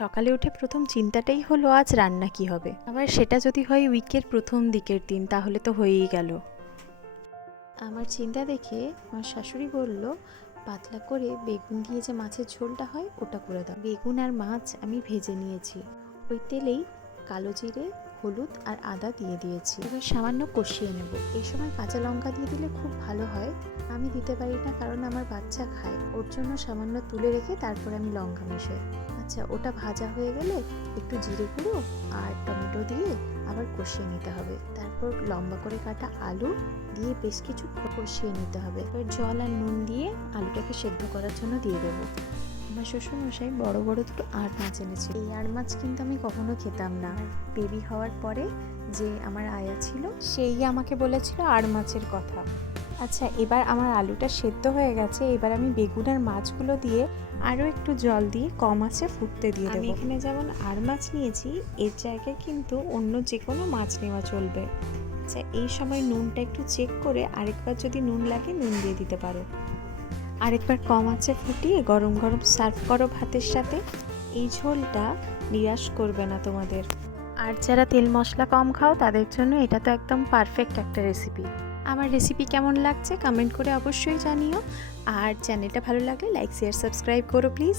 সকালে উঠে প্রথম চিন্তাটাই হলো আজ রান্না কি হবে। আবার সেটা যদি হয় উইকের প্রথম দিকের দিন, তাহলে তো হয়েই গেল। আমার চিন্তা দেখে আমার শাশুড়ি বলল, পাতলা করে বেগুন দিয়ে যে মাছের ঝোলটা হয় ওটা করে দাও। বেগুন আর মাছ আমি ভেজে নিয়েছি, ওই তেলেই কালো জিরে, হলুদ আর আদা দিয়ে দিয়েছি। এবার সামান্য কষিয়ে নেব। এই সময় কাঁচা লঙ্কা দিয়ে দিলে খুব ভালো হয়। আমি দিতে পারি না কারণ আমার বাচ্চা খায়, ওর জন্য সামান্য তুলে রেখে তারপরে আমি লঙ্কা মেশাই। আচ্ছা, ওটা ভাজা হয়ে গেলে একটু জিরে গুঁড়ো আর টমেটো দিয়ে আবার কষিয়ে নিতে হবে। তারপর লম্বা করে কাটা আলু দিয়ে বেশ কিছু কষিয়ে নিতে হবে। এবার জল আর নুন দিয়ে আলুটাকে সেদ্ধ করার জন্য দিয়ে দেবো। আমার শ্বশুরমশাই বড় বড় দুটো আড় মাছ এনেছে। এই আড় মাছ কিন্তু আমি কখনো খেতাম না। বেবি হওয়ার পরে যে আমার আয়া ছিল, সেই আমাকে বলেছিল আড় মাছের কথা। আচ্ছা, এবার আমার আলুটা সেদ্ধ হয়ে গেছে। এবার আমি বেগুন আর মাছগুলো দিয়ে আরও একটু জল দিয়ে কম আঁচে ফুটতে দিয়ে দেবো। আমি এখানে যেমন আড় মাছ নিয়েছি, এর জায়গায় কিন্তু অন্য যে কোনো মাছ নেওয়া চলবে। আচ্ছা, এই সময় নুনটা একটু চেক করে আরেকবার যদি নুন লাগে নুন দিয়ে দিতে পারো। আরেকবার কম আঁচে ফুটিয়ে গরম গরম সার্ভ করো ভাতের সাথে। এই ঝোলটা নিরাশ করবে না তোমাদের। আর যারা তেল মশলা কম খাও তাদের জন্য এটা তো একদম পারফেক্ট একটা রেসিপি। আমার রেসিপি কেমন লাগছে কমেন্ট করে অবশ্যই জানিও। আর চ্যানেলটা ভালো লাগলে লাইক শেয়ার সাবস্ক্রাইব করো প্লিজ।